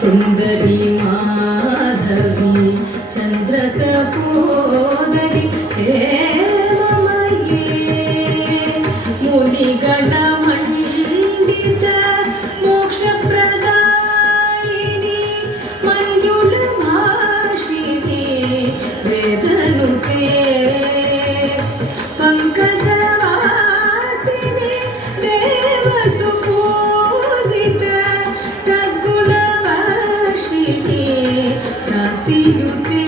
सुन्दरी माधवी चन्द्रसहोदरी हेममये मुनिगणमण्डित मोक्षप्रदायिनी मञ्जुलभाषिणी वेदनुते पङ्कजवासिनी देवसुपूजित सद्गुणवर्षिणी शान्तियुते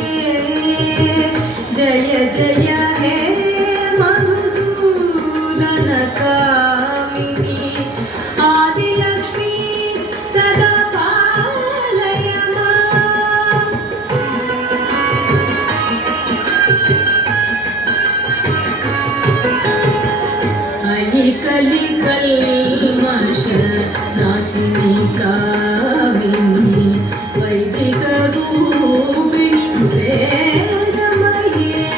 जय जय हे मधुसूदन कामिनी आदिलक्ष्मी सदा पालय माम्। अयि कलिकल्मष नाशिनी कामिनी वैदिक रूपिणी वेदमये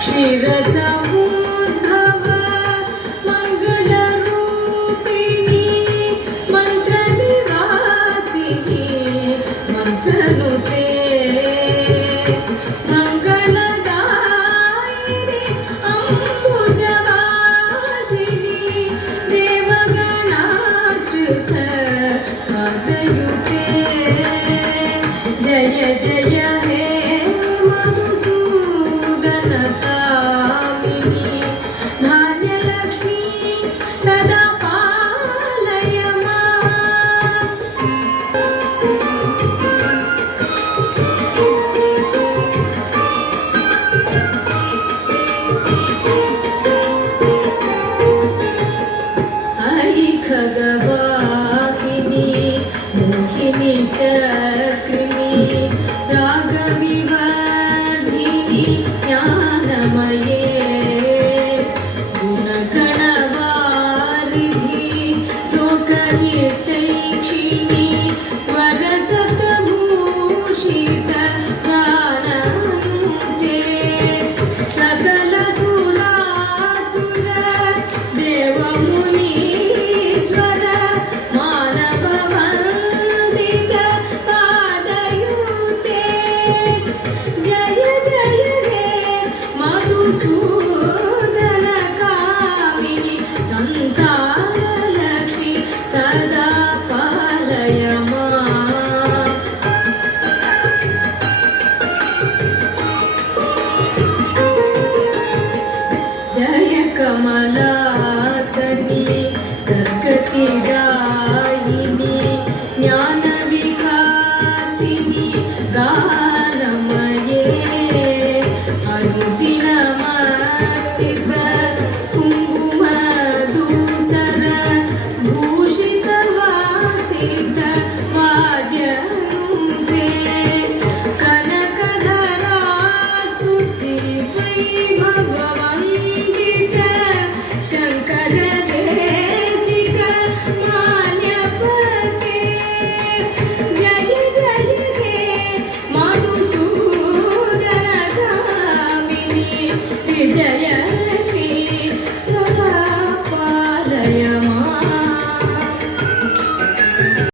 क्षीरसमुद्भव मङ्गलरूपिणी मन्त्रनिवासिनी मन्त्रनुते मङ्गलदायिनी अम्बुजवासिनी देवगणाश्रित पादयुते जय जय हे मधुसूदन कामिनी धान्यलक्ष्मी सदा पालय माम्। हरि खगवाहिनी मोहिनी चक्रिणी रागविवर्धिनी ज्ञानमये गुणगणवारिधि लोकनिर्दैक्षिणी स्वरसतभूषित गानन्ते सकलसुरासुर देवमुनीश्वर मानववन्दित पादयुते जय जय हे मधुसूदन कामिनी सन्तानलक्ष्मी सदा पालय माम्। जय कमलासनी सद्गतिदा